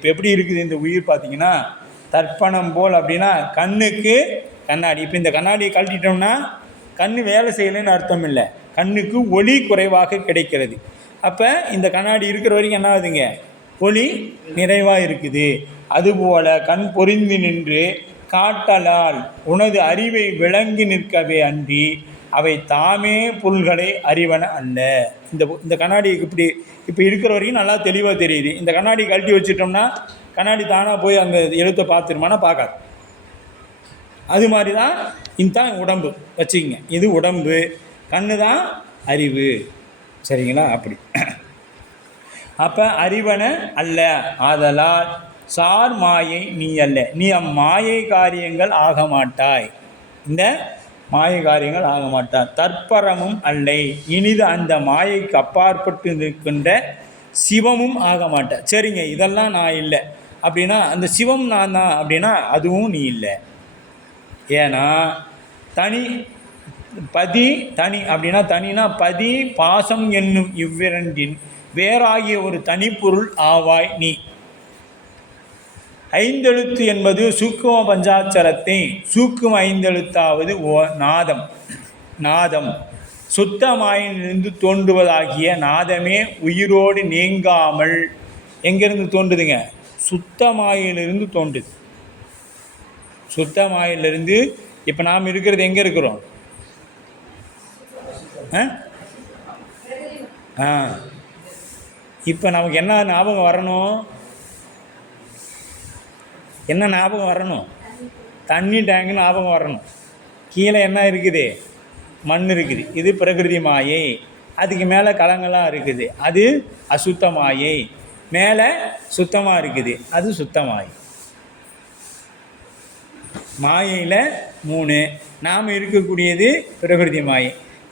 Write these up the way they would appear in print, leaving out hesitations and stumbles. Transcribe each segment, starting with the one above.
இப்போ எப்படி இருக்குது இந்த உயிர் பார்த்தீங்கன்னா, தர்ப்பணம் போல். அப்படின்னா கண்ணுக்கு கண்ணாடி. இப்போ இந்த கண்ணாடியை கழட்டிட்டோம்னா கண் வேலை செய்யலைன்னு அர்த்தம் இல்லை, கண்ணுக்கு ஒளி குறைவாக கிடைக்கிறது. அப்போ இந்த கண்ணாடி இருக்கிற வரைக்கும் என்ன ஆகுதுங்க, ஒளி நிறைவாக இருக்குது. அதுபோல கண் பொறிந்து நின்று காட்டலால் உனது அறிவை விளங்கி நிற்கவே அன்றி அவை தாமே பொருள்களை அறிவன அல்ல. இந்த கண்ணாடி இப்படி இப்போ இருக்கிற வரைக்கும் நல்லா தெளிவாக தெரியுது. இந்த கண்ணாடி கழட்டி வச்சுட்டோம்னா கண்ணாடி தானாக போய் அங்கே எழுத்தை பார்த்துருமானா பார்க்காது. அது மாதிரி தான் இதுதான் உடம்பு வச்சுக்கிங்க. இது உடம்பு, கண்ணு தான் அறிவு. சரிங்களா? அப்படி அப்போ அறிவன அல்ல. ஆதலால் சார் மாயை நீ அல்ல, நீ அம்மாயை காரியங்கள் ஆக மாட்டாய். இந்த மாயை காரியங்கள் ஆக மாட்டாய். தற்பரமும் அல்லை, இனிது அந்த மாயைக்கு அப்பாற்பட்டு நிற்கின்ற சிவமும் ஆக மாட்டாய். சரிங்க, இதெல்லாம் நான் இல்லை அப்படின்னா அந்த சிவம் நான் தான் அப்படின்னா அதுவும் நீ இல்லை. ஏன்னா தனி பதி தனி அப்படின்னா தனினா பதி பாசம் என்னும் இவ்விரண்டின் வேறாகிய ஒரு தனிப்பொருள் ஆவாய் நீ. ஐந்தெழுத்து என்பது சூக்கும பஞ்சாட்சரத்தை சூக்கும ஐந்தெழுத்தாவது நாதம். நாதம் சுத்தமாயிலிருந்து தோன்றுவதாகிய நாதமே உயிரோடு நீங்காமல் எங்கேருந்து தோன்றுதுங்க, சுத்தமாயிலிருந்து தோன்றுது. சுத்தமாயிலிருந்து இப்போ நாம் இருக்கிறது எங்கே இருக்கிறோம்? இப்போ நமக்கு என்ன ஞாபகம் வரணும், என்ன ஞாபகம் வரணும்? தண்ணி டேங்கு ஞாபகம் வரணும். கீழே என்ன இருக்குது, மண் இருக்குது. இது பிரகிருதி மாயை. அதுக்கு மேலே கலங்களாக இருக்குது, அது அசுத்த மாயை. மேலே சுத்தமாக இருக்குது, அது சுத்தமாயை. மாயையில் 3, நாம் இருக்கக்கூடியது பிரகிருதி மாயை.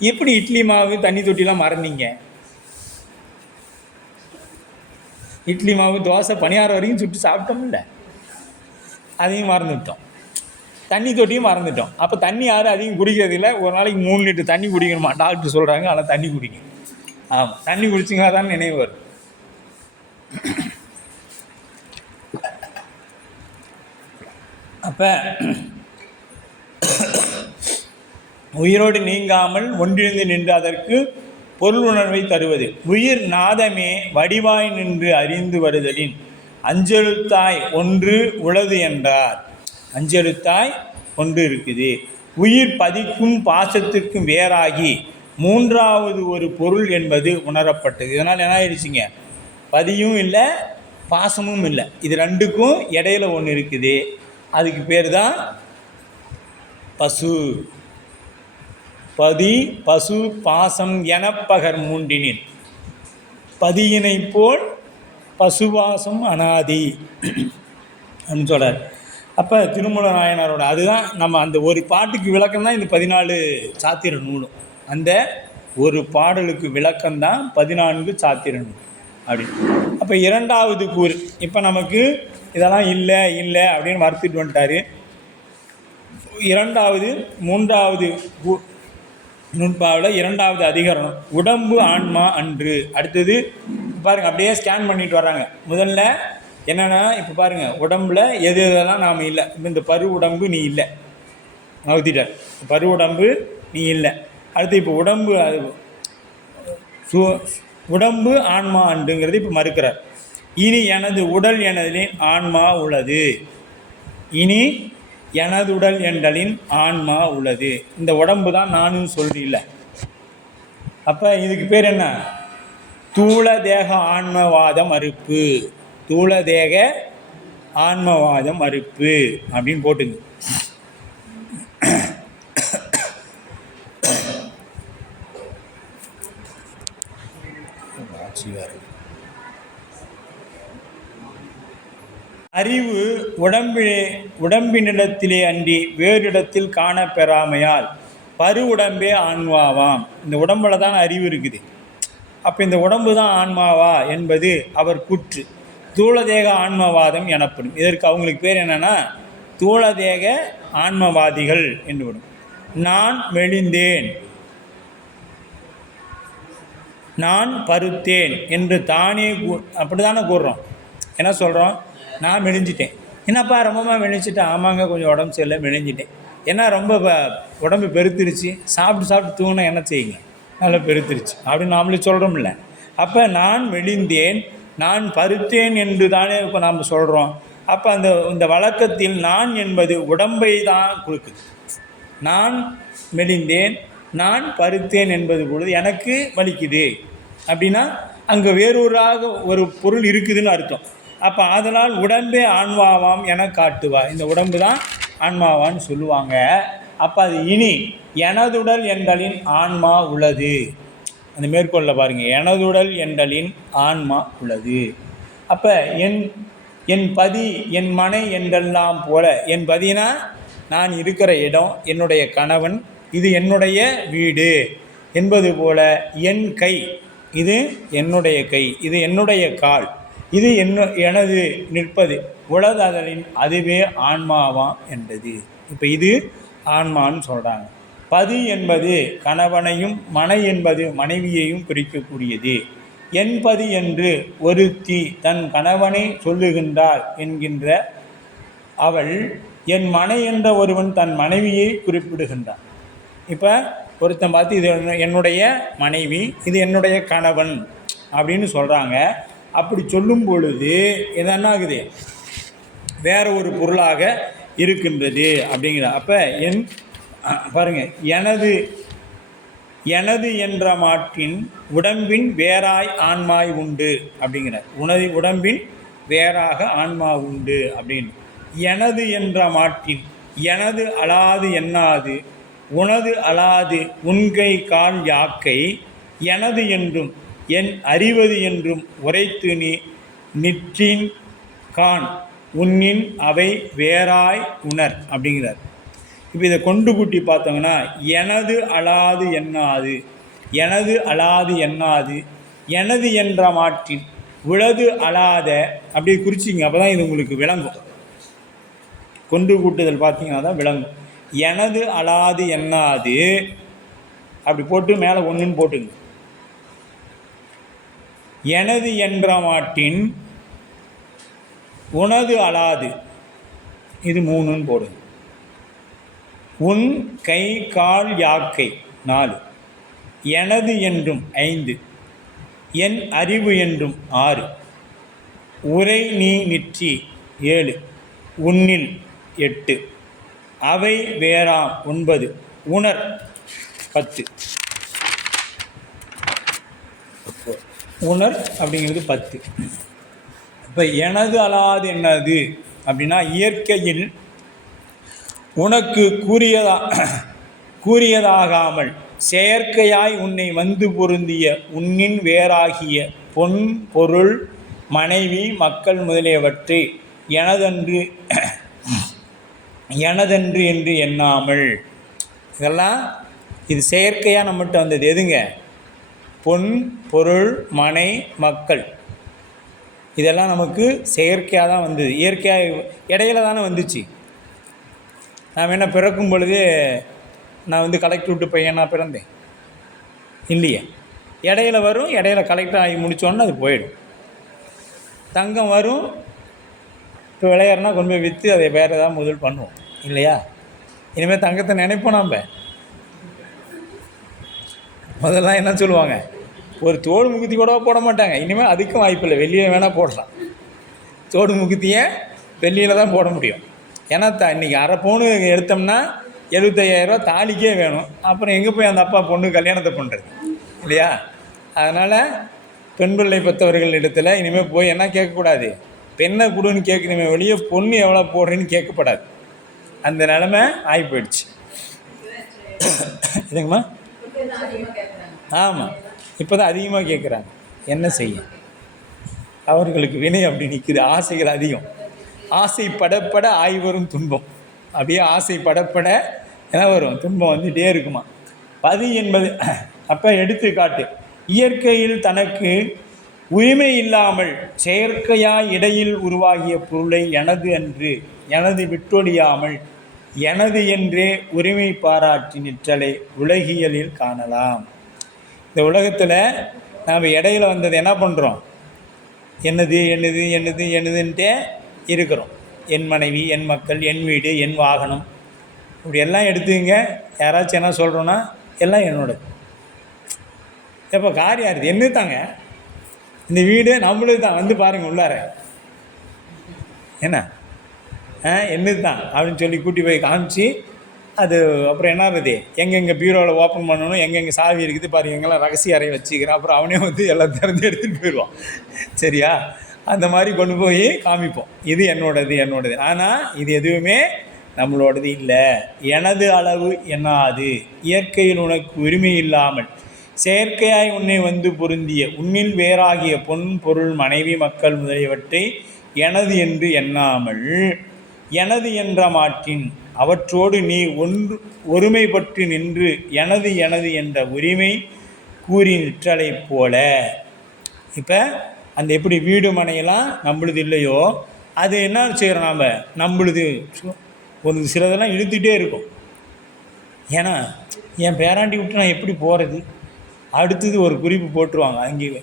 எப்படி இட்லி மாவு தண்ணி தொட்டிலாம் மறந்தீங்க? இட்லி மாவு தோசை பணியாரம் வரைக்கும் சுட்டு சாப்பிட்டோம்ல, அதையும் மறந்துவிட்டோம். தண்ணி தொட்டியும் மறந்துட்டோம். அப்போ தண்ணி யாரும் அதிகம் குடிக்கிறது இல்லை. ஒரு நாளைக்கு 3 லிட்டர் தண்ணி குடிக்கணுமா டாக்டர் சொல்கிறாங்க. ஆனால் தண்ணி குடிங்க. ஆமாம், தண்ணி குடிச்சிங்கன்னா தான் நினைவு வரும். அப்போ உயிரோடு நீங்காமல் ஒன்றிணைந்து நின்று அதற்கு பொருள் உணர்வை தருவது உயிர் நாதமே வடிவாய் நின்று அறிந்து வருதலின் அஞ்செழுத்தாய் ஒன்று உளது என்றார். அஞ்செழுத்தாய் ஒன்று இருக்குது. உயிர் பதிக்கும் பாசத்திற்கும் வேறாகி 3வது ஒரு பொருள் என்பது உணரப்பட்டது. இதனால் என்ன ஆயிடுச்சுங்க, பதியும் இல்லை பாசமும் இல்லை. இது ரெண்டுக்கும் இடையில ஒன்று இருக்குது. அதுக்கு பேர் தான் பசு. பதி பசு பாசம் எனப்பகர் மூன்றினில் பதியினை போல் பசுவாசம் அனாதி அப்படின்னு சொல்கிறார். அப்போ திருமூல நாயனாரோட அதுதான் நம்ம அந்த ஒரு பாட்டுக்கு விளக்கம் தான் இந்த 14 சாத்திர நூலும். அந்த ஒரு பாடலுக்கு விளக்கம்தான் 14 சாத்திர நூல் அப்படின்னு. அப்போ 2வது கூறு இப்போ நமக்கு இதெல்லாம் இல்லை இல்லை அப்படின்னு மறுத்துட்டு வந்துட்டார். 3வது நுட்பாவில் 2வது அதிகரணம் உடம்பு ஆன்மா அன்று. அடுத்தது பாருங்கள், அப்படியே ஸ்கேன் பண்ணிட்டு வர்றாங்க. முதல்ல என்னென்னா இப்போ பாருங்கள், உடம்பில் எது எதெல்லாம் நாம் இல்லை. இப்போ இந்த பரு உடம்பு நீ இல்லை, நவுத்திட்டார். பரு உடம்பு நீ இல்லை. அடுத்து இப்போ உடம்பு உடம்பு ஆன்மா அன்றுங்கிறது இப்போ மறுக்கிறார். இனி எனது உடல் எனதின் ஆன்மா உள்ளது. இனி எனது உடல் என்றலின் ஆன்மா உள்ளது. இந்த உடம்பு தான் நானும் சொல்றீல்ல. அப்போ இதுக்கு பேர் என்ன, தூள தேக ஆன்மவாத மறுப்பு. தூள தேக ஆன்மவாத மறுப்பு அப்படின்னு போட்டுங்க. அறிவு உடம்பினிடத்திலே அன்றி வேறு இடத்தில் காணப்பெறாமையால் பரு உடம்பே ஆன்மாவாம். இந்த உடம்பில் தான் அறிவு இருக்குது. அப்போ இந்த உடம்பு தான் ஆன்மாவா என்பது அவர் கூற்று. தூளதேக ஆன்மவாதம் எனப்படும். இதற்கு அவங்களுக்கு பேர் என்னென்னா தூளதேக ஆன்மவாதிகள் என்றுவிடும். நான் மெலிந்தேன், நான் பருத்தேன் என்று தானே அப்படி தானே கூறுறோம். என்ன சொல்கிறோம், நான் மெலிஞ்சிட்டேன். என்னப்பா ரொம்பமா மெலிஞ்சிட்டேன்? ஆமாங்க, கொஞ்சம் உடம்பு சரியில்லை, மெலிஞ்சிட்டேன். ஏன்னா ரொம்ப உடம்பு பெருத்துருச்சு, சாப்பிட்டு சாப்பிட்டு தூங்கினா என்ன செய்யுங்க, நல்லா பெருத்துருச்சு அப்படின்னு நாமளே சொல்கிறோம்ல. அப்போ நான் மெலிந்தேன், நான் பருத்தேன் என்று தானே இப்போ நாம் சொல்கிறோம். அப்போ இந்த வழக்கத்தில் நான் என்பது உடம்பை தான் கொடுக்குது. நான் மெலிந்தேன், நான் பருத்தேன் என்பது பொழுது எனக்கு வலிக்குது அப்படின்னா அங்கே வேறொராக ஒரு பொருள் இருக்குதுன்னு அர்த்தம். அப்போ அதனால் உடம்பே ஆன்மாவாம் என காட்டுவா. இந்த உடம்பு தான் ஆன்மாவான்னு சொல்லுவாங்க. அப்போ அது இனி எனதுடல் என்றலின் ஆன்மா உள்ளது. அந்த மேற்கொள்ள பாருங்கள், எனதுடல் என்றலின் ஆன்மா உள்ளது. அப்போ என் பதி என் மனை என்றெல்லாம் போல, என் பதினா நான் இருக்கிற இடம், என்னுடைய கணவன், இது என்னுடைய வீடு என்பது போல, என் கை இது என்னுடைய கை, இது என்னுடைய கால், இது எனது நிற்பது உளதலின் அதுவே ஆன்மாவாம் என்றது. இப்போ இது ஆன்மான்னு சொல்கிறாங்க. பதி என்பது கணவனையும் மனை என்பது மனைவியையும் குறிக்கக்கூடியது. என்பது என்று ஒருத்தி தன் கணவனை சொல்லுகின்றாள் என்கின்ற அவள் என் மனை என்ற ஒருவன் தன் மனைவியை குறிப்பிடுகின்றான். இப்போ ஒருத்தன் பார்த்து இது என்னுடைய மனைவி, இது என்னுடைய கணவன் அப்படின்னு சொல்கிறாங்க. அப்படி சொல்லும் பொழுது இது என்ன ஆகுது, வேற ஒரு பொருளாக இருக்கின்றது அப்படிங்கிற. அப்போ பாருங்கள், எனது என்ற மாட்டின் உடம்பின் வேறாய் ஆன்மாய் உண்டு அப்படிங்கிற. உடம்பின் வேறாக ஆன்மா உண்டு அப்படின்னு. எனது என்ற மாட்டின் எனது அலாது என்னாது உனது அலாது உன்கை கால் யாக்கை எனது என்றும் என் அறிவது என்றும் உரைத்து நீ நிற்றின் கான் உன்னின் அவை வேறாய் உணர் அப்படிங்கிறார். இப்போ இதை கொண்டு கூட்டி பார்த்தோங்கன்னா எனது அலாது என்னாது, எனது அலாது என்னாது, எனது என்ற மாட்டின் உளது அலாத அப்படி குறிச்சிங்க. அப்போ தான் இது உங்களுக்கு விளங்கும். கொண்டு கூட்டுதல் பார்த்தீங்கன்னா தான் விளங்கும். எனது அலாது என்னாது அப்படி போட்டு மேலே ஒன்றுன்னு போட்டுங்க. எனது என்ற மாட்டின் உனது அலாது இது 3ன்னு போடுங்க. உன் கை கால் யாக்கை 4, எனது என்றும் 5, என் அறிவு என்றும் 6, உரை நீ நிற்றி 7, உன்னில் 8, அவை வேறாம் 9, உணர் 10. உணர் அப்படிங்கிறது 10. இப்போ எனது அலாது என்னது அப்படின்னா இயற்கையில் உனக்கு கூறியதாகாமல் செயற்கையாய் உன்னை வந்து பொருந்திய உன்னின் வேறாகிய பொன் பொருள் மனைவி மக்கள் முதலியவற்றை எனதன்று என்று எண்ணாமல். இதெல்லாம் இது செயற்கையாக நம்மகிட்ட வந்தது. எதுங்க? பொன் பொருள் மனை மக்கள், இதெல்லாம் நமக்கு செயற்கையாக தான் வந்தது. இயற்கையாக இடையில தானே வந்துச்சு. நான் என்ன பிறக்கும் பொழுதே நான் கலெக்டர் விட்டு பையனாக பிறந்தேன் இல்லையே. இடையில வரும், இடையில கலெக்டர் ஆகி முடித்தோன்னு அது போயிடும். தங்கம் வரும், இப்போ விளையாடுனா கொண்டு போய் விற்று அதை வேறு ஏதாவது முதல் பண்ணுவோம் இல்லையா. இனிமேல் தங்கத்தை நினைப்போம். நம்ம முதல்ல என்ன சொல்லுவாங்க, ஒரு தோடு முகுத்தி கூட போட மாட்டாங்க. இனிமேல் அதுக்கும் வாய்ப்பில்லை, வெளியே வேணால் போடலாம். தோடு முகுத்தியை வெளியில் தான் போட முடியும். ஏன்னா இன்றைக்கி அரை பவுன் எடுத்தோம்னா 75,000 தாலிக்கே வேணும். அப்புறம் எங்கே போய் அந்த அப்பா பொண்ணு கல்யாணத்தை பண்ணுறது இல்லையா. அதனால் பெண் பிள்ளை பெற்றவர்கள் இடத்துல இனிமேல் போய் என்ன கேட்கக்கூடாது, பெண்ணை கொடுன்னு கேட்கணுமே வெளியே பொண்ணு எவ்வளோ போடுறேன்னு கேட்கப்படாது. அந்த நிலமை ஆகி போயிடுச்சு. இதுங்கம்மா, ஆமாம், இப்போ தான் அதிகமாக கேட்குறாங்க. என்ன செய்ய, அவர்களுக்கு வினை அப்படி நிற்குது. ஆசைகள் அதிகம். ஆசை படப்பட ஆய்வரும் துன்பம். அப்படியே ஆசை படப்பட என்ன வரும், துன்பம் வந்துகிட்டே இருக்குமா. பதி என்பது அப்போ எடுத்துக்காட்டு, இயற்கையில் தனக்கு உரிமை இல்லாமல் செயற்கையாய் இடையில் உருவாகிய பொருளை எனது அன்று எனது விட்டொழியாமல் எனது என்றே உரிமை பாராட்டி நிற்றலை உலகியலில் காணலாம். இந்த உலகத்தில் நாம் இடையில வந்தது என்ன பண்ணுறோம், என்னது என்னது என்னது என்னதுன்ட்டே இருக்கிறோம். என் மனைவி, என் மக்கள், என் வீடு, என் வாகனம், இப்படி எல்லாம் எடுத்துங்க. யாராச்சும் என்ன சொல்கிறோன்னா எல்லாம் என்னோடது. எப்போ கார் யாருது? என்ன தாங்க. இந்த வீடு நம்மளுக்கு தான். வந்து பாருங்கள் உள்ளார என்ன என்னது தான் அப்படின்னு சொல்லி கூட்டி போய் காமிச்சு, அது அப்புறம் என்ன இருக்குது, எங்கெங்கே பீரோவில் ஓப்பன் பண்ணணும், எங்கெங்கே சாவி இருக்குது பாருங்க, எங்கெல்லாம் ரகசிய அறை வச்சுக்கிறேன். அப்புறம் அவனே வந்து எல்லாம் திறந்து எடுத்துகிட்டு போயிடுவான். சரியா? அந்த மாதிரி கொண்டு போய் காமிப்போம், இது என்னோடது. ஆனால் இது எதுவுமே நம்மளோடது இல்லை. எனது அளவு என்னாது, இயற்கையில் உனக்கு உரிமை இல்லாமல் செயற்கையாய் உன்னை வந்து பொருந்திய உன்னில் வேறாகிய பொன் பொருள் மனைவி மக்கள் முதலியவற்றை எனது என்று எண்ணாமல் எனது என்ற மாட்டின் அவற்றோடு நீ ஒருமைப்பட்டு நின்று எனது என்ற உரிமை கூறி நிற்றலை போல. இப்போ அந்த எப்படி வீடு மனையெல்லாம் நம்மளுது இல்லையோ, அது என்ன செய்கிறோம், நாம் நம்மளுது ஒரு சிலதெல்லாம் இழுத்துகிட்டே இருக்கும். ஏன்னா என் பேராண்டி விட்டு நான் எப்படி போகிறது, அடுத்தது ஒரு குறிப்பு போட்டுருவாங்க அங்கேயே,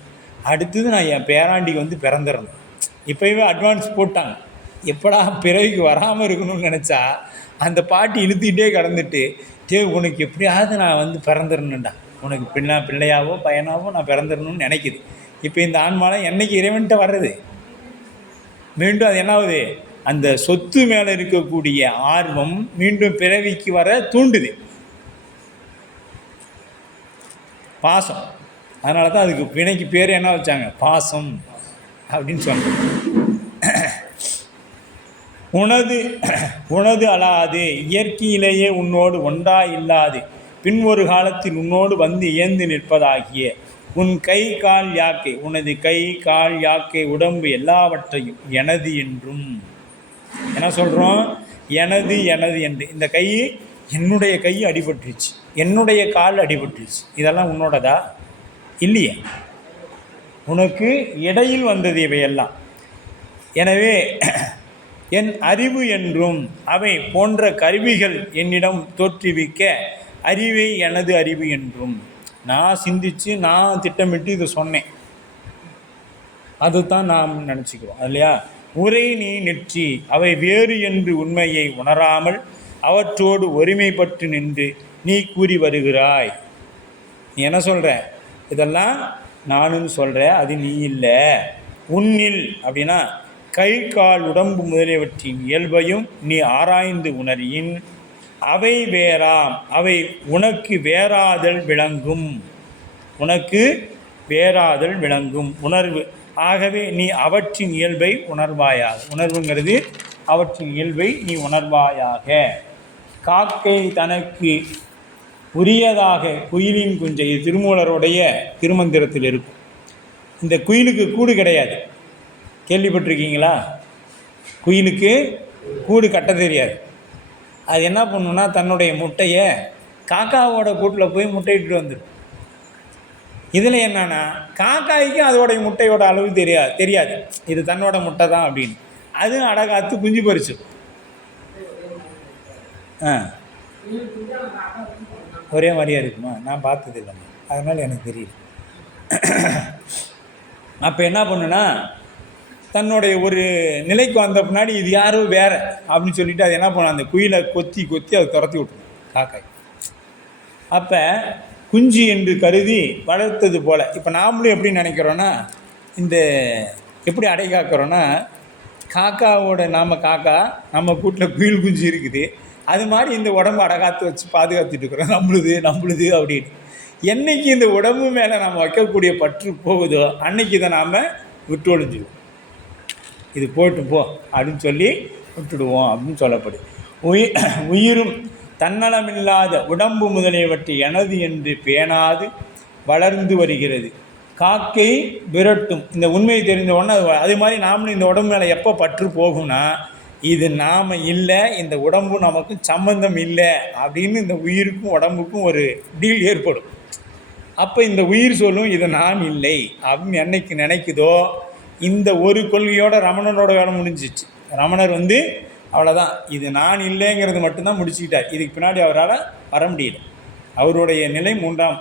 அடுத்தது நான் என் பேராண்டிக்கு வந்து பிறந்துடணும். இப்போவே அட்வான்ஸ் போட்டாங்க. எப்படா பிறவிக்கு வராமல் இருக்கணும்னு நினச்சா அந்த பாட்டி இழுத்துக்கிட்டே கடந்துட்டு, உனக்கு எப்படியாவது நான் வந்து பிறந்துடணுண்டா, உனக்கு பிள்ளையாவோ பையனாவோ நான் பிறந்துடணும்னு நினைக்குது. இப்போ இந்த ஆன்மாலை என்னைக்கு இறைவன்கிட்ட வர்றது, மீண்டும் அது என்னாவது, அந்த சொத்து மேலே இருக்கக்கூடிய ஆர்வம் மீண்டும் பிறவிக்கு வர தூண்டுது, பாசம். அதனால தான் அதுக்கு வினைக்கு பேர் என்ன வச்சாங்க, பாசம் அப்படின்னு சொன்னாங்க. உனது அலாது இயற்கையிலேயே உன்னோடு ஒன்றா இல்லாது பின் ஒரு காலத்தில் உன்னோடு வந்து இயந்து நிற்பதாகிய உன் கை கால் யாக்கை, உனது கை கால் யாக்கை உடம்பு எல்லாவற்றையும் எனது என்றும். என்ன சொல்கிறோம், எனது என்று. இந்த கை, என்னுடைய கை அடிபட்டுருச்சு, என்னுடைய கால் அடிபட்டுருச்சு, இதெல்லாம் உன்னோடதா? இல்லையே, உனக்கு இடையில் வந்தது இவையெல்லாம். எனவே என் அறிவு என்றும் அவை போன்ற கருவிகள் என்னிடம் தோற்றுவிக்க அறிவை எனது அறிவு என்றும். நான் சிந்தித்து நான் திட்டமிட்டு இதை சொன்னேன், அதுதான் நாம் நினச்சிக்கிறோம் இல்லையா? உரை நீ நெற்றி அவை வேறு என்று உண்மையை உணராமல் அவற்றோடு ஒருமைப்பட்டு நின்று நீ கூறி வருகிறாய். நீ என்ன சொல்கிற, இதெல்லாம் நானும் சொல்கிற, அது நீ இல்லை. உன்னில் அப்படின்னா கை கால் உடம்பு முதலியவற்றின் இயல்பையும் நீ ஆராய்ந்து உணரியின் அவை வேறாம், அவை உனக்கு வேறாதல் விளங்கும், உனக்கு வேறாதல் விளங்கும் உணர்வு. ஆகவே நீ அவற்றின் இயல்பை உணர்வாயாக. உணர்வுங்கிறது அவற்றின் இயல்பை நீ உணர்வாயாக. காக்கை தனக்கு உரியதாக குயிலின் குஞ்சை, திருமூலருடைய திருமந்திரத்தில் இருக்கும். இந்த குயிலுக்கு கூடு கிடையாது, கேள்விப்பட்டிருக்கீங்களா? குயிலுக்கு கூடு கட்ட தெரியாது. அது என்ன பண்ணுன்னா தன்னுடைய முட்டையை காக்காவோட கூட்டில் போய் முட்டையிட்டு வந்துடும். இதில் என்னன்னா காக்காய்க்கு அதோடைய முட்டையோட அளவு தெரியாது, இது தன்னோட முட்டை தான் அப்படின்னு. அதுவும் அடகாத்து குஞ்சு பறிச்சு. ஒரே மாதிரியாக இருக்குமா? நான் பார்த்தது இல்லைம்மா, அதனால் எனக்கு தெரியல. அப்போ என்ன பண்ணுன்னா தன்னுடைய ஒரு நிலைக்கு வந்த பின்னாடி இது யாரும் வேறு அப்படின்னு சொல்லிட்டு அது என்ன பண்ண, அந்த குயிலை கொத்தி அதை துரத்தி விட்டுரும் காக்காய். அப்போ குஞ்சு என்று கருதி வளர்த்தது போல் இப்போ நாமளும் எப்படி நினைக்கிறோன்னா, இந்த எப்படி அடை காக்கிறோன்னா, காக்காவோட காக்கா நம்ம கூட்டில் குயில் குஞ்சு இருக்குது, அது மாதிரி இந்த உடம்பு அடகாத்து வச்சு பாதுகாத்துட்டு இருக்கிறோம், நம்மளுது அப்படின்னு. என்றைக்கு இந்த உடம்பு மேலே நம்ம வைக்கக்கூடிய பற்று போகுதோ அன்னைக்கு இதை நாம் விட்டு ஒழிஞ்சிடுவோம். இது போட்டு போ அப்படின்னு சொல்லி விட்டுடுவோம் அப்படின்னு சொல்லப்படுது. உயிரும் தன்னலமில்லாத உடம்பு முதலியவற்றை எனது என்று பேணாது வளர்ந்து வருகிறது. காக்கை விரட்டும், இந்த உண்மையை தெரிந்த உடனே அது மாதிரி நாமளும் இந்த உடம்பு மேலே எப்போ பற்று போகும்னா, இது நாம் இல்லை, இந்த உடம்பு நமக்கு சம்பந்தம் இல்லை அப்படின்னு இந்த உயிருக்கும் உடம்புக்கும் ஒரு டீல் ஏற்படும். அப்போ இந்த உயிர் சொல்லும் இது நான் இல்லை அப்படின்னு என்னைக்கு நினைக்குதோ, இந்த ஒரு கொள்கையோட ரமணனோட வேலை முடிஞ்சிச்சு. ரமணர் அவ்வளோதான், இது நான் இல்லைங்கிறது மட்டும்தான் முடிச்சுக்கிட்டார். இதுக்கு பின்னாடி அவரால் வர முடியல. அவருடைய நிலை 3ஆம்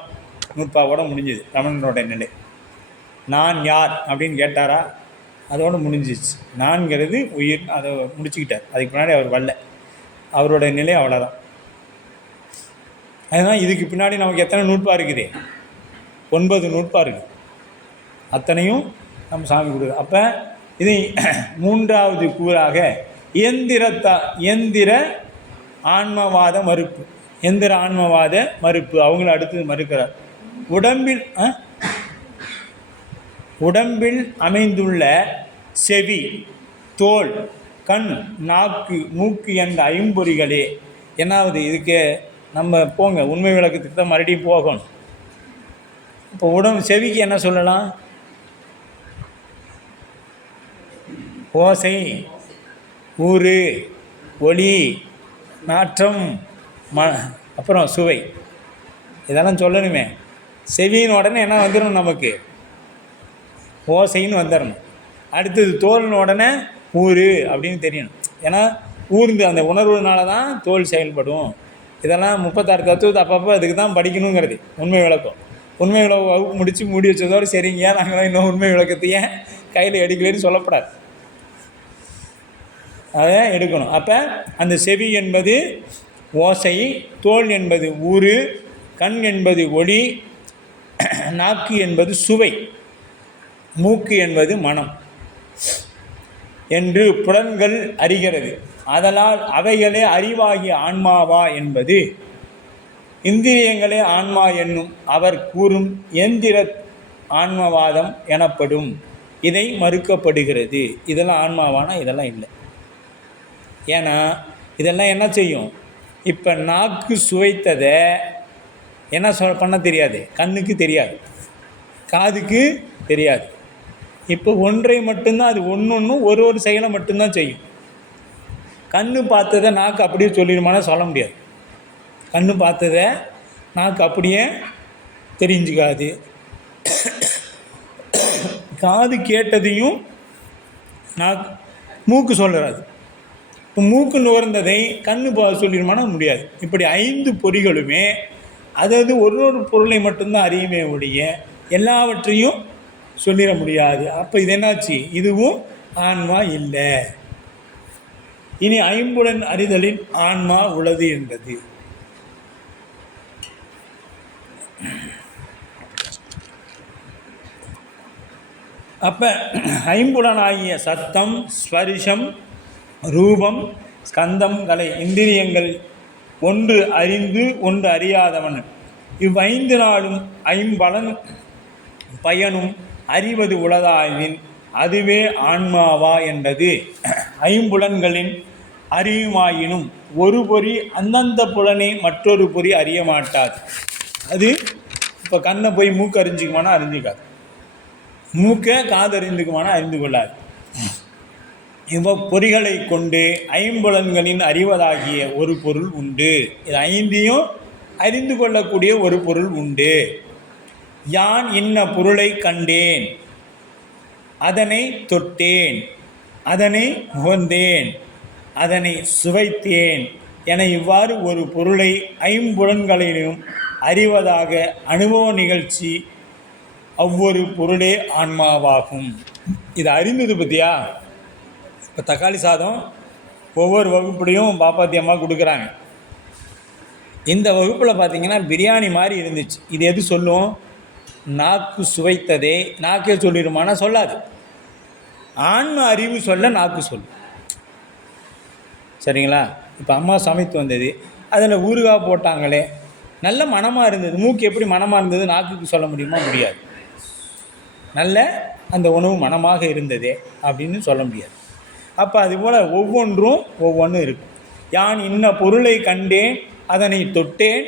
நூற்பாவோட முடிஞ்சது. ரமணனோட நிலை நான் யார் அப்படின்னு கேட்டாரா? அதோடு முடிஞ்சிச்சு. நான்கிறது உயிர், அதை முடிச்சுக்கிட்டார். அதுக்கு முன்னாடி அவர் வரல, அவரோட நிலை அவ்வளோதான். அதுதான் இதுக்கு பின்னாடி நமக்கு எத்தனை நூட்பா இருக்குது? 9 நூட்பா இருக்குது. அத்தனையும் நம்ம சாமி கொடுக்குது. அப்போ இது 3வது கூறாக இயந்திர ஆன்மவாத மறுப்பு. எந்திர ஆன்மவாத மறுப்பு அவங்கள அடுத்தது மறுக்கிறார். உடம்பில் அமைந்துள்ள செவி, தோல், கண், நாக்கு, மூக்கு என்ற ஐம்பொறிகளே. என்னாவது இதுக்கு நம்ம போங்க உண்மை விளக்கத்துக்கு தான் மறுபடியும் போகணும். இப்போ செவிக்கு என்ன சொல்லலாம்? ஓசை, ஊறு, ஒளி, நாற்றம், அப்புறம் சுவை, இதெல்லாம் சொல்லணுமே. செவியின் உடனே என்ன வந்துடணும்? நமக்கு ஓசைன்னு வந்துடணும். அடுத்தது தோல்னு உடனே ஊறு அப்படின்னு தெரியணும். ஏன்னா ஊர்ந்து அந்த உணர்வுனால தான் தோல் செயல்படும். இதெல்லாம் 36 தத்துவத்தை அப்பப்போ அதுக்கு தான் படிக்கணுங்கிறது உண்மை விளக்கம். உண்மை விளக்கம் வகுப்பு முடித்து மூடி வச்சதோடு சரிங்க, நாங்கள் இன்னும் உண்மை விளக்கத்தையே கையில் எடுக்கலன்னு சொல்லப்படாது, அதை எடுக்கணும். அப்போ அந்த செவி என்பது ஓசை, தோல் என்பது ஊறு, கண் என்பது ஒளி, நாக்கு என்பது சுவை, மூக்கு என்பது மனம் என்று புலன்கள் அறிகிறது. அதனால் அவைகளே அறிவாகிய ஆன்மாவா என்பது இந்திரியங்களே ஆன்மா என்னும் அவர் கூறும் எந்திர ஆன்மவாதம் எனப்படும். இதை மறுக்கப்படுகிறது. இதெல்லாம் ஆன்மாவானா? இதெல்லாம் இல்லை. ஏன்னா இதெல்லாம் என்ன செய்யும்? இப்போ நாக்கு சுவைத்ததை என்ன பண்ண தெரியாது, கண்ணுக்கு தெரியாது, காதுக்கு தெரியாது. இப்போ ஒன்றை மட்டும்தான் அது ஒன்று ஒரு செயலை மட்டும்தான் செய்யும். கண்ணு பார்த்ததை நாக்கு அப்படியே சொல்லிடுமானா சொல்ல முடியாது. கண்ணு பார்த்ததை நாக்கு அப்படியே தெரிஞ்சுக்காது. காது கேட்டதையும் மூக்கு சொல்லுறாது. இப்போ மூக்கு நுகர்ந்ததை கண்ணு சொல்லிடுமானா முடியாது. இப்படி 5 பொறிகளுமே அதாவது ஒரு பொருளை மட்டும்தான் அறியுமே ஒழிய எல்லாவற்றையும் சொல்லிட முடியாது. அப்போ இது என்னாச்சு? இதுவும் ஆன்மா இல்லை. இனி ஐம்புலன் அறிதலின் ஆன்மா உள்ளது என்பது. அப்போ ஐம்புலனாகிய சத்தம், ஸ்பரிசம், ரூபம், ஸ்கந்தங்களை இந்திரியங்கள் ஒன்று அறிந்து ஒன்று அறியாதவன் இவ்5 நாளும் ஐம்பலன் பயனும் அறிவது உளதாயின் அதுவே ஆன்மாவா என்பது. ஐம்புலன்களின் அறியுமாயினும் ஒரு பொறி அந்தந்த புலனை மற்றொரு பொறி அறிய மாட்டாது. அது இப்போ கண்ணை போய் மூக்கு அறிஞ்சிக்குமானா அறிஞ்சிக்காது, மூக்கை காது அறிந்துக்குமானா அறிந்து கொள்ளாது. பொறிகளை கொண்டு ஐம்புலன்களின் அறிவதாகிய ஒரு பொருள் உண்டு. இது 5ஐயும் அறிந்து கொள்ளக்கூடிய ஒரு பொருள் உண்டு. யான் இன்ன பொருளை கண்டேன், அதனை தொட்டேன், அதனை முகந்தேன், அதனை சுவைத்தேன் என இவ்வாறு ஒரு பொருளை ஐம்புலன்களிலும் அறிவதாக அனுபவ நிகழ்ச்சி ஒவ்வொரு பொருளே ஆன்மாவாகும். இது அறிந்தது பற்றியா? இப்போ தக்காளி சாதம் ஒவ்வொரு வகுப்புலையும் பாப்பாத்தி அம்மா கொடுக்குறாங்க. இந்த வகுப்பில் பார்த்திங்கன்னா பிரியாணி மாதிரி இருந்துச்சு. இது எது சொல்லும்? நாக்கு சுவைத்ததே. நாக்கே சொல்லிடுமானா சொல்லாது. ஆன்ம அறிவு சொல்ல நாக்கு சொல்லும். சரிங்களா? இப்போ அம்மா சமைத்து வந்தது, அதில் ஊறுகாய் போட்டாங்களே, நல்ல மனமாக இருந்தது. மூக்கு எப்படி மனமாக இருந்தது நாக்குக்கு சொல்ல முடியுமா? முடியாது. நல்ல அந்த உணவு மனமாக இருந்ததே அப்படின்னு சொல்ல முடியாது. அப்போ அதுபோல் ஒவ்வொன்றும் இருக்கும். யான் இன்ன பொருளை கண்டேன், அதனை தொட்டேன்,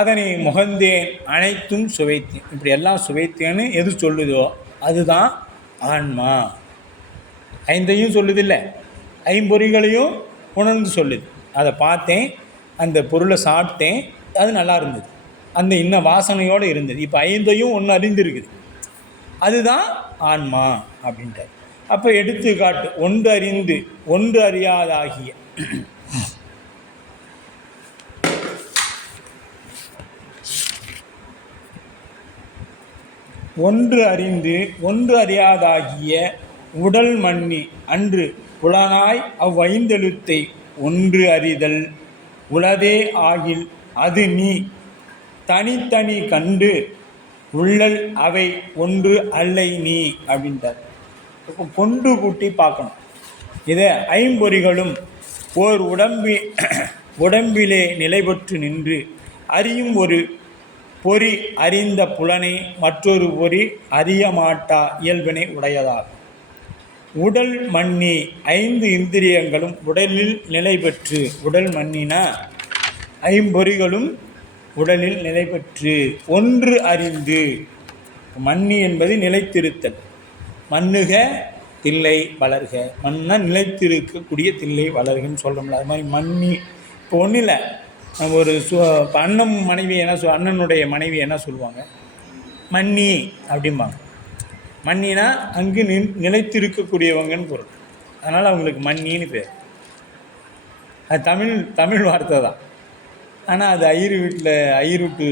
அதனை முகந்தேன், அனைத்தும் சுவைத்தேன். இப்படி எல்லாம் சுவைத்தேன்னு எது சொல்லுதோ அதுதான் ஆன்மா. 5ஐயும் சொல்லுதில்லை, ஐம்பொறிகளையும் உணர்ந்து சொல்லுது. அதை பார்த்தேன், அந்த பொருளை சாப்பிட்டேன், அது நல்லா இருந்தது, அந்த இன்ன வாசனையோடு இருந்தது. இப்போ 5ஐயும் ஒன்று அறிந்திருக்குது, அதுதான் ஆன்மா அப்படின்ட்டார். அப்போ எடுத்துக்காட்டு ஒன்று அறிந்து ஒன்று அறியாதாகிய ஒன்று அறிந்து ஒன்று அறியாதாகிய உடல் மன்னி அன்று புலனாய் அவ்வைந்தெழுத்தை ஒன்று அறிதல் உளதே ஆகில் அது நீ தனித்தனி கண்டு உள்ளல் அவை ஒன்று அல்லை நீ அப்படின்ட்டார். இப்போ கொண்டு கூட்டி பார்க்கணும். இதை ஐம்பொறிகளும் ஓர் உடம்பிலே நிலைபெற்று நின்று அறியும் ஒரு பொறி அறிந்த புலனை மற்றொரு பொறி அறிய மாட்டா இயல்பினை உடையதாகும். உடல் மன்னி ஐந்து இந்திரியங்களும் உடலில் நிலை பெற்று, உடல் மன்னினா ஐம்பொறிகளும் உடலில் நிலை பெற்று ஒன்று அறிந்து, மன்னி என்பது நிலைத்திருத்தல். மன்னுக தில்லை வளர்க, மன்னா நிலைத்திருக்கக்கூடிய தில்லை வளர்கன்னு சொல்கிறோம்ல, அது மாதிரி மன்னி. இப்போ ஒன்றும் இல்லை, நம்ம ஒரு இப்போ அண்ணன் மனைவி என்ன அண்ணனுடைய மனைவி என்ன சொல்லுவாங்க, மன்னி அப்படிம்பாங்க. மன்னினா அங்கு நிலைத்திருக்கக்கூடியவங்கன்னு பொருள். அதனால் அவங்களுக்கு மன்னின்னு பேர். அது தமிழ் வார்த்தை தான். ஆனால் அது ஐயர் வீட்டு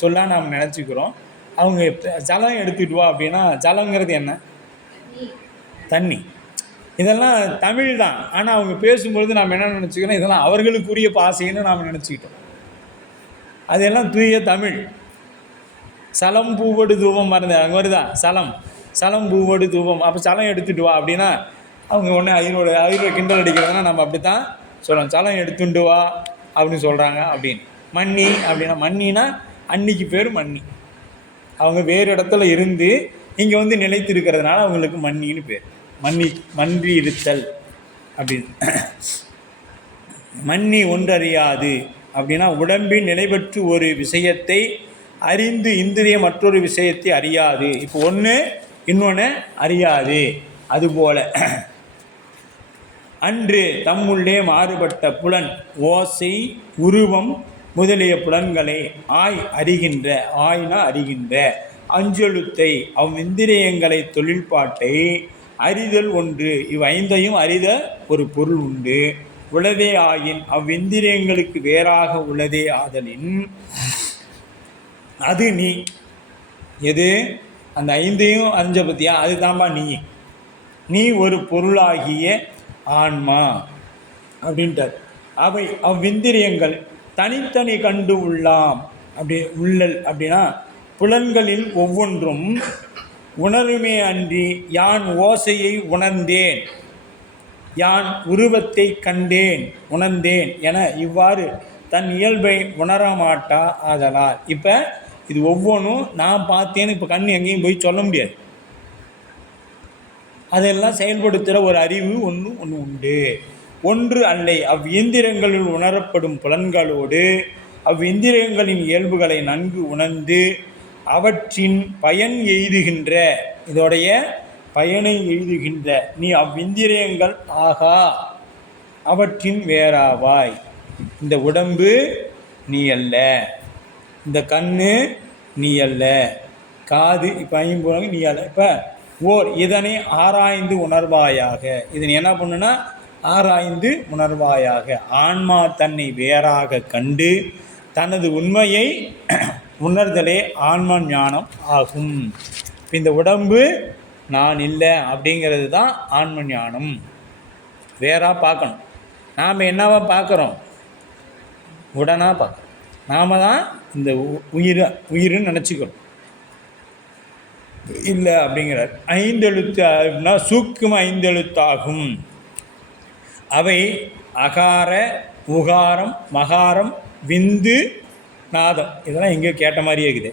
சொல்லாம் நாம் நினச்சிக்கிறோம். அவங்க ஜலம் எடுத்துகிட்டு வா அப்படின்னா, ஜலங்கிறது என்ன, தண்ணி. இதெல்லாம் தமிழ் தான். ஆனால் அவங்க பேசும்பொழுது நாம் என்ன நினச்சிக்கிறோம், இதெல்லாம் அவர்களுக்குரிய பாசைன்னு நாம் நினச்சிக்கிட்டோம். அதெல்லாம் தூய தமிழ். சலம் பூவடு தூபம் மறந்த அங்கே வருதா, சலம் பூவடு தூபம். அப்போ சலம் எடுத்துகிட்டு வா அப்படின்னா அவங்க ஒன்று ஐயரோட கிண்டல் அடிக்கிறதுனா நம்ம அப்படி தான் சொல்லலாம், சலம் எடுத்துட்டு வா அப்படின்னு சொல்கிறாங்க அப்படின்னு. மன்னி அப்படின்னா, மன்னினா அன்னிக்கு பேர் மன்னி. அவங்க வேறு இடத்துல இருந்து இங்கே வந்து நிலைத்து இருக்கிறதுனால அவங்களுக்கு மன்னின்னு பேர். மன்றி இருத்தல் அப்படின்னு. மன்னி ஒன்றறியாது அப்படின்னா உடம்பின் நிலைபெற்று ஒரு விஷயத்தை அறிந்து இந்திரிய மற்றொரு விஷயத்தை அறியாது. இப்போ ஒன்று இன்னொன்று அறியாது. அதுபோல அன்று தம்முள்ளே மாறுபட்ட புலன் ஓசை உருவம் முதலிய புலன்களை அறிகின்ற, ஆய்னா அறிகின்ற அஞ்செழுத்தை அவ்விந்திரியங்களை தொழில்பாட்டை அறிதல் ஒன்று. இவ்வைந்தையும் அறித ஒரு பொருள் உண்டு. உளதே ஆயின் அவ்விந்திரியங்களுக்கு வேறாக உள்ளதே ஆதலின் அது நீ. எது அந்த ஐந்தையும் அறிஞ்ச பற்றியா, அது தான்பா நீ ஒரு பொருளாகிய ஆன்மா அப்படின்ட்டார். அவை அவ்விந்திரியங்கள் தனித்தனி கண்டு உள்ளாம். உள்ளல் அப்படின்னா புலன்களில் ஒவ்வொன்றும் உணருமே அன்றி யான் ஓசையை உணர்ந்தேன், யான் உருவத்தை கண்டேன் உணர்ந்தேன் என இவ்வாறு தன் இயல்பை உணரமாட்டா ஆதலால். இப்போ இது ஒவ்வொன்றும் நான் பார்த்தேன்னு இப்போ கண் எங்கேயும் போய் சொல்ல முடியாது. அதெல்லாம் செயல்படுத்துகிற ஒரு அறிவு ஒன்று உண்டு. ஒன்று அல்லை அவ்விந்திரங்களில் உணரப்படும் புலன்களோடு அவ்விந்திரியங்களின் இயல்புகளை நன்கு உணர்ந்து அவற்றின் பயன் எய்துகின்ற, இதோடைய பயனை எய்துகின்ற நீ அவ்விந்திரியங்கள் ஆகா அவற்றின் வேறாவாய். இந்த உடம்பு நீ அல்ல, இந்த கண்ணு நீ அல்ல, காது இப்போ ஐம்புலன் நீ அல்ல. இப்போ இதனை ஆராய்ந்து உணர்வாயாக. இதனை என்ன பண்ணுன்னா ஆராய்ந்து உணர்வாயாக. ஆன்மா தன்னை வேறாக கண்டு தனது உண்மையை உணர்தலே ஆன்ம ஞானம் ஆகும். இந்த உடம்பு நான் இல்லை அப்படிங்கிறது தான் ஆன்ம ஞானம். வேறாக பார்க்கணும். நாம் என்னவா பார்க்குறோம், உடனாக பார்க்குறோம். நாம் தான் இந்த உயிர்னு நினச்சிக்கணும் இல்லை அப்படிங்கிறார். ஐந்தெழுத்து அப்படின்னா சூக்கும ஐந்தெழுத்தாகும். அவை அகார உகாரம் மகாரம் விந்து நாதம். இதெல்லாம் எங்கேயோ கேட்ட மாதிரியே இருக்குது.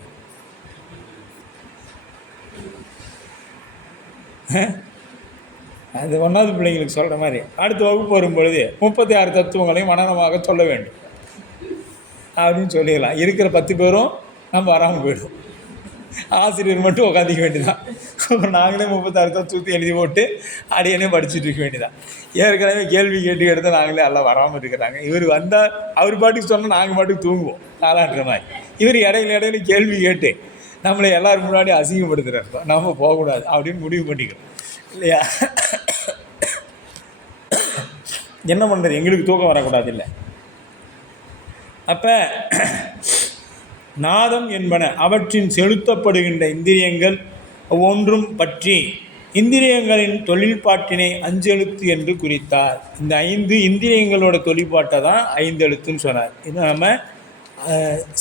அது ஒன்றாவது பிள்ளைங்களுக்கு சொல்கிற மாதிரி அடுத்த வகுப்பு வரும்பொழுது 36 தத்துவங்களையும் மனநமாக சொல்ல வேண்டும் அப்படின்னு சொல்லிடலாம். இருக்கிற 10 பேரும் நம்ம வராமல் போயிடும். ஆசிரியர் மட்டும் உட்காந்துக்க வேண்டியதான். அப்புறம் நாங்களே 36 தத்துவத்தை எழுதி போட்டு அடியனே படிச்சுட்டு இருக்க வேண்டியதான். ஏற்கனவே கேள்வி கேட்டு எடுத்தால் நாங்களே எல்லாம் வராமல் இருக்கிறாங்க. இவர் வந்தால் அவர் பாட்டுக்கு சொன்னால் நாங்கள் பாட்டுக்கு தூங்குவோம் தாளாட்டுற மாதிரி. இவர் இடையில கேள்வி கேட்டு நம்மளை எல்லோரும் முன்னாடி அசிங்கப்படுத்துகிறார். நம்ம போகக்கூடாது அப்படின்னு முடிவு பண்ணிக்கிறோம் இல்லையா? என்ன பண்ணுறது, எங்களுக்கு தூக்கம் வரக்கூடாது இல்லை. அப்போ நாதம் என்பன அவற்றின் செலுத்தப்படுகின்ற இந்திரியங்கள் ஒன்றும் பற்றி இந்திரியங்களின் தொழில்பாட்டினை அஞ்செழுத்து என்று குறித்தார். இந்த 5 இந்திரியங்களோட தொழில்பாட்டை தான் 5 எழுத்துன்னு சொன்னார். இது நம்ம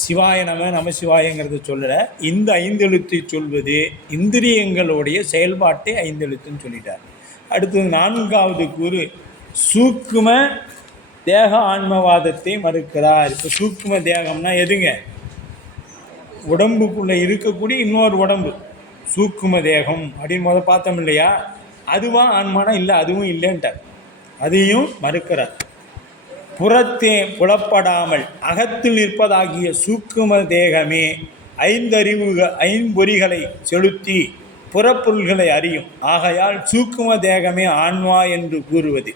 சிவாய நம சிவாயங்கிறத சொல்லலை. இந்த 5 எழுத்தை சொல்வது இந்திரியங்களுடைய செயல்பாட்டை 5 எழுத்துன்னு சொல்லிட்டார். அடுத்தது 4வது கூறு சூக்கும தேக ஆன்மவாதத்தை மறுக்கிறார். இப்போ சூக்கும தேகம்னா எதுங்க? உடம்புக்குள்ளே இருக்கக்கூடிய இன்னொரு உடம்பு சூக்கும தேகம் அப்படின்னு முதல் பார்த்தோம் இல்லையா? அதுவா ஆன்மானா? இல்லை, அதுவும் இல்லைன்ட்டார். அதையும் மறுக்கிறார். புறத்தே புலப்படாமல் அகத்தில் நிற்பதாகிய சூக்கும தேகமே ஐம்பொறிகளை செலுத்தி புறப்பொருள்களை அறியும். ஆகையால் சூக்கும தேகமே ஆன்மா என்று கூறுவது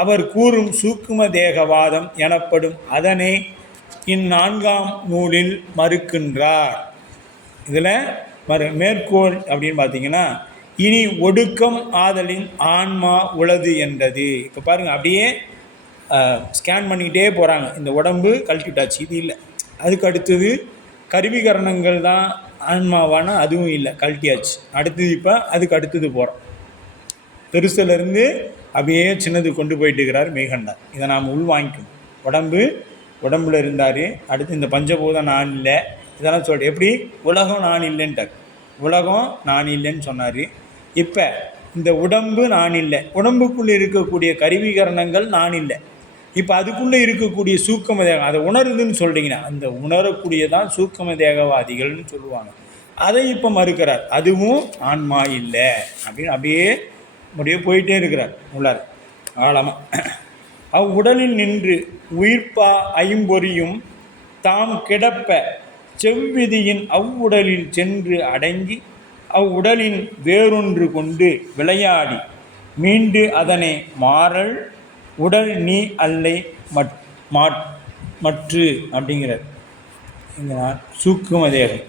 அவர் கூறும் சூக்கும தேகவாதம் எனப்படும். அதனை இந்நான்காம் நூலில் மறுக்கின்றார். இதில் மேற்கோள் அப்படின்னு பார்த்தீங்கன்னா, இனி ஒடுக்கம் ஆதலின் ஆன்மா உளது என்றது. இப்போ பாருங்கள், அப்படியே ஸ்கேன் பண்ணிக்கிட்டே போகிறாங்க. இந்த உடம்பு கழட்டிட்டாச்சு, இது இல்லை. அதுக்கு அடுத்தது கருவிகரணங்கள் தான் ஆன்மாவானா, அதுவும் இல்லை, கழட்டியாச்சு. அடுத்தது இப்போ அதுக்கு அடுத்தது போகிறோம். பெருசிலேருந்து அப்படியே சின்னது கொண்டு போயிட்டு இருக்கிறார் மெய்கண்டார். இதை நாம் உள்வாங்கிக்கணும். உடம்புல இருந்தார். அடுத்து இந்த பஞ்சபூதம் நான் இல்லை, இதெல்லாம் சொல்லிட்டு எப்படி உலகம் நான் இல்லைன்ட்டார். உலகம் நான் இல்லைன்னு சொன்னார். இப்போ இந்த உடம்பு நான் இல்லை, உடம்புக்குள்ளே இருக்கக்கூடிய கருவிகரணங்கள் நான் இல்லை. இப்போ அதுக்குள்ளே இருக்கக்கூடிய சூக்கம தேகம் அதை உணருதுன்னு சொல்கிறீங்கன்னா, அந்த உணரக்கூடியதான் சூக்கம தேகவாதிகள்னு சொல்லுவாங்க. அதை இப்போ மறுக்கிறார். அதுவும் ஆன்மா இல்லை அப்படின்னு அப்படியே முடிய போயிட்டே இருக்கிறார் உள்ளார் ஆழமாக. அவ்வுடலில் நின்று உயிர்ப்பா ஐம்பொறியும் தாம் கிடப்ப செவ்விதியின் அவ்வுடலில் சென்று அடங்கி அவ்வுடலின் வேறொன்று கொண்டு விளையாடி மீண்டு அதனை மாறல் உடல் நீ அல்லை மற்று அப்படிங்கிறார். சூக்கும தேகம்.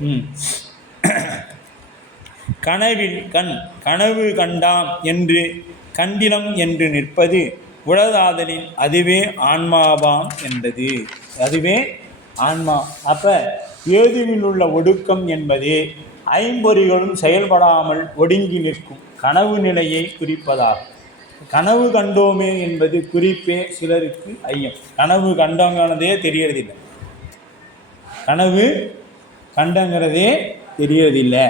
கனவில் கனவு கண்டாம் என்று கண்டிலம் என்று நிற்பது உளதாதலின் அதுவே ஆன்மாவாம் என்றது. அதுவே ஆன்மா. அப்போ ஏதுவில் உள்ள ஒடுக்கம் என்பது ஐம்பொறிகளும் செயல்படாமல் ஒடுங்கி நிற்கும் கனவு நிலையை குறிப்பதாகும். கனவு கண்டோமே என்பது குறிப்பே சிலருக்கு ஐயம். கனவு கண்டோங்கிறதே தெரியறதில்லை. கனவு கண்டங்கிறதே தெரியறதில்லை.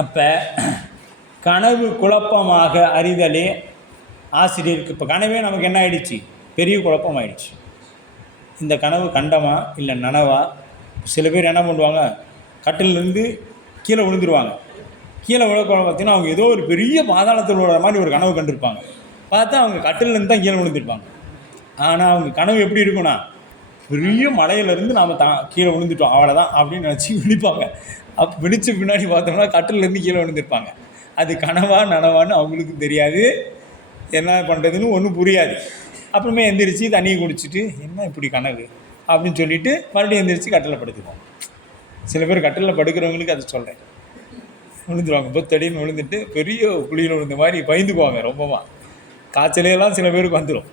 அப்போ கனவு குழப்பமாக அறிதலே ஆசிரியருக்கு. இப்போ கனவே நமக்கு என்ன ஆயிடுச்சு? பெரிய குழப்பம் ஆயிடுச்சு. இந்த கனவு கண்டமா இல்லை நனவா? சில பேர் என்ன பண்ணுவாங்க, கட்டிலேருந்து கீழே விழுந்துருவாங்க. கீழே விழுக்க பார்த்தீங்கன்னா அவங்க ஏதோ ஒரு பெரிய பாதாளத்தில் விழுற மாதிரி ஒரு கனவு கண்டிருப்பாங்க. பார்த்தா அவங்க கட்டிலேருந்து தான் கீழே விழுந்துருப்பாங்க. ஆனால் அவங்க கனவு எப்படி இருக்குன்னா, பெரிய மலையிலேருந்து நாம் கீழே விழுந்துட்டோம் அவ்வளோதான் அப்படின்னு நினச்சி விழிப்பாங்க. அப்போ விழிச்ச பின்னாடி பார்த்தோம்னா கட்டிலேருந்து கீழே விழுந்திருப்பாங்க. அது கனவா நனவான்னு அவங்களுக்கும் தெரியாது, என்ன பண்ணுறதுன்னு ஒன்றும் புரியாது. அப்புறமே எந்திரிச்சு தண்ணியை குடிச்சிட்டு என்ன இப்படி கனவு அப்படின்னு சொல்லிவிட்டு மறுபடியும் எந்திரிச்சு கட்டில் படுத்துக்குவோம். சில பேர் கட்டிலில் படுக்கிறவங்களுக்கு அதை சொல்கிறேன், விழுந்துருவாங்க. பொத்தடின்னு விழுந்துட்டு பெரிய குழியில் விழுந்த மாதிரி பயந்துக்குவாங்க. ரொம்பமா காய்ச்சலையெல்லாம் சில பேருக்கு வந்துடும்.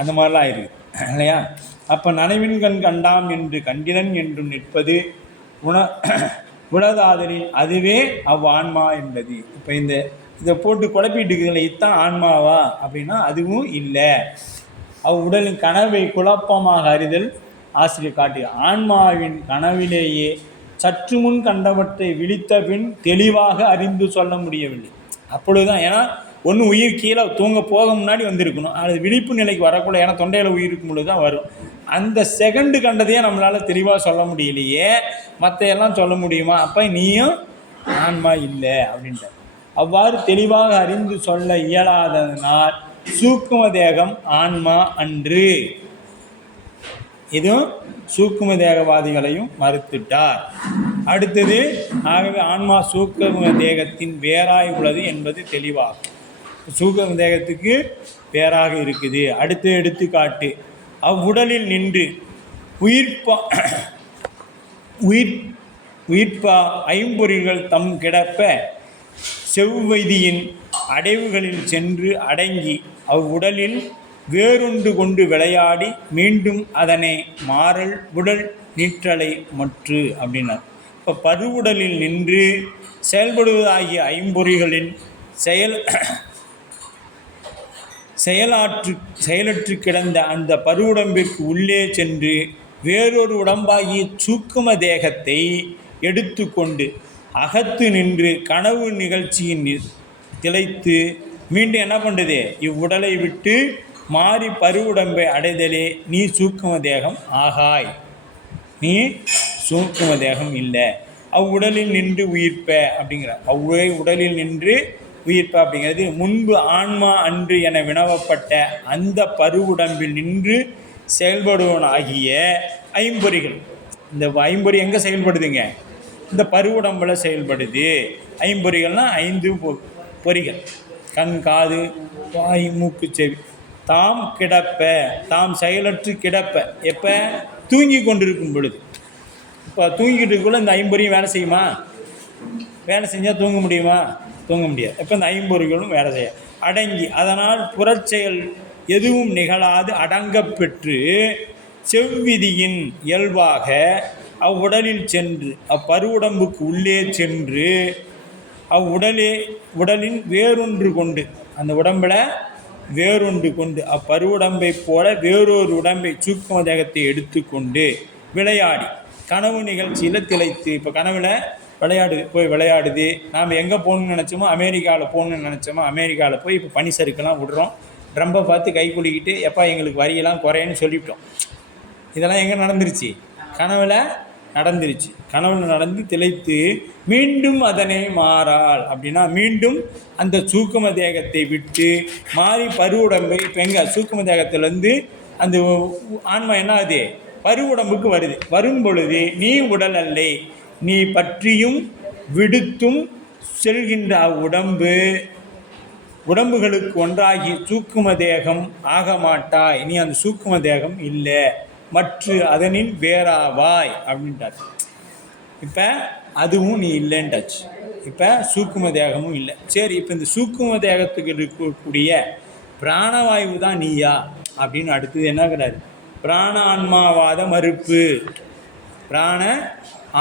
அந்த மாதிரிலாம் ஆயிருக்கு இல்லையா? அப்போ நனவின் கண் கண்டாம் என்று கண்டிலன் என்றும் நிற்பது உளதாதலின் அதுவே ஆன்மா என்பது. இப்போ இதை போட்டு குழப்பிட்டுக்குதுல, இதுதான் ஆன்மாவா அப்படின்னா அதுவும் இல்லை. உடலின் கனவை குழப்பமாக அறிதல் ஆசிரியர் காட்டி ஆன்மாவின் கனவிலேயே சற்று முன் கண்டவற்றை விழித்த பின் தெளிவாக அறிந்து சொல்ல முடியவில்லை. அப்பொழுதுதான், ஏன்னா ஒன்று உயிர் கீழே தூங்க போக முன்னாடி வந்திருக்கணும், அது விழிப்பு நிலைக்கு வரக்கூட, ஏன்னா தொண்டையில் உயிர் இருக்கும் பொழுது தான் வரும். அந்த செகண்டு கண்டதையே நம்மளால் தெளிவாக சொல்ல முடியலையே, மற்ற எல்லாம் சொல்ல முடியுமா? அப்போ நீயும் ஆன்மா இல்லை அப்படின்ட்டு. அவ்வாறு தெளிவாக அறிந்து சொல்ல இயலாததனால் சூக்கும தேகம் ஆன்மா அன்று. இதுவும் சூக்கும தேகவாதிகளையும் மறுத்துட்டார். அடுத்தது, ஆகவே ஆன்மா சூக்கும தேகத்தின் வேறாய் உள்ளது என்பது தெளிவாகும். சூக்கும தேகத்துக்கு வேறாக இருக்குது. அடுத்த எடுத்துக்காட்டு, அவ்வுடலில் நின்று உயிர்ப்பா ஐம்பொறிகள் தம் கிடப்ப செவ்வைதியின் அடைவுகளில் சென்று அடங்கி அவ்வுடலில் வேறொன்று கொண்டு விளையாடி மீண்டும் அதனை மாறல் உடல் நீற்றலை மற்று அப்படின்னார். இப்போ இப்போ பருவுடலில் நின்று செயல்படுவதாகிய ஐம்பொறிகளின் செயலற்று கிடந்த அந்த பருவுடம்பிற்கு உள்ளே சென்று வேறொரு உடம்பாகிய சூக்கும தேகத்தை எடுத்து கொண்டு அகத்து நின்று கனவு நிகழ்ச்சியின் திளைத்து மீண்டும் என்ன பண்ணுறது? இவ்வுடலை விட்டு மாறி பருவுடம்பை அடைதலே நீ சூக்கும தேகம் ஆகாய், நீ சூக்கும தேகம் இல்லை. அவ்வுடலில் நின்று உயிர்ப்ப அப்படிங்கிற உடலில் நின்று உயிர்ப்ப அப்படிங்கிறது முன்பு ஆன்மா அன்று என வினவப்பட்ட அந்த பருவுடம்பில் நின்று செயல்படுவனாகிய ஐம்பொறிகள். இந்த ஐம்பொறி எங்கே செயல்படுதுங்க? இந்த பருவுடம்பில் செயல்படுது. ஐம்பொறிகள்னால் 5 பொறிகள்: கண், காது, வாய், மூக்கு, செவி. தாம் கிடப்ப, தாம் செயலற்று கிடப்ப. எப்போ? தூங்கி கொண்டிருக்கும் பொழுது. இப்போ தூங்கிட்டு இருக்குள்ள இந்த ஐம்பொறியும் வேலை செய்யுமா? வேலை செஞ்சால் தூங்க முடியுமா? தூங்க முடியாது. இப்போ இந்த ஐம்பொறிகளும் வேலை செய்ய அடங்கி, அதனால் புறச்செயல் எதுவும் நிகழாது அடங்கப்பெற்று செவ்விதியின் இயல்பாக அவ்வுடலில் சென்று அப்பருவுடம்புக்கு உள்ளே சென்று உடலின் வேறொன்று கொண்டு, அந்த உடம்பில் வேறொன்று கொண்டு அப்பருவுடம்பை போல வேறொரு உடம்பை சூக்கும தேகத்தை எடுத்துக்கொண்டு விளையாடி கனவு நிகழ்ச்சியில் திளைத்து. இப்போ கனவில் போய் விளையாடுது. நாம் எங்கே போகணுன்னு நினச்சோமோ, அமெரிக்காவில் போகணுன்னு நினச்சோமோ அமெரிக்காவில் போய் இப்போ பனி சறுக்கெல்லாம் விடுறோம். ட்ரம்பை பார்த்து கை குலுக்கிட்டு எப்பா எங்களுக்கு வரியெல்லாம் குறையன்னு சொல்லிவிட்டோம். இதெல்லாம் எங்கே நடந்துருச்சு? கனவில் நடந்துருச்சு. கனவில் நடந்து திளைத்து மீண்டும் அதனை மாறாள் அப்படின்னா மீண்டும் அந்த சூக்கும தேகத்தை விட்டு மாறி பருவுடம்பை. இப்போ எங்கே? சூக்கும தேகத்திலேருந்து அந்த ஆன்மா என்ன ஆகுது? பருவுடம்புக்கு வருது. வரும் பொழுது நீ உடல் அல்லை, நீ பற்றியும் விடுத்தும் செல்கின்ற உடம்புகளுக்கு ஒன்றாகி சூக்கும தேகம் ஆக மாட்டாய். நீ அந்த சூக்கும தேகம் இல்லை, மற்ற அதனின் வேறாவாய் அப்படின்ட்டார். இப்போ அதுவும் நீ இல்லைன்ட்டாச்சு. இப்போ சூக்கும தேகமும் இல்லை. சரி, இப்போ இந்த சூக்கும தேகத்துக்கு இருக்கக்கூடிய பிராணவாயு தான் நீயா அப்படின்னு அடுத்தது என்னங்கிறாரு? பிராண ஆன்மாவாத மறுப்பு, பிராண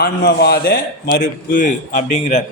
ஆன்மவாத மறுப்பு அப்படிங்கிறார்.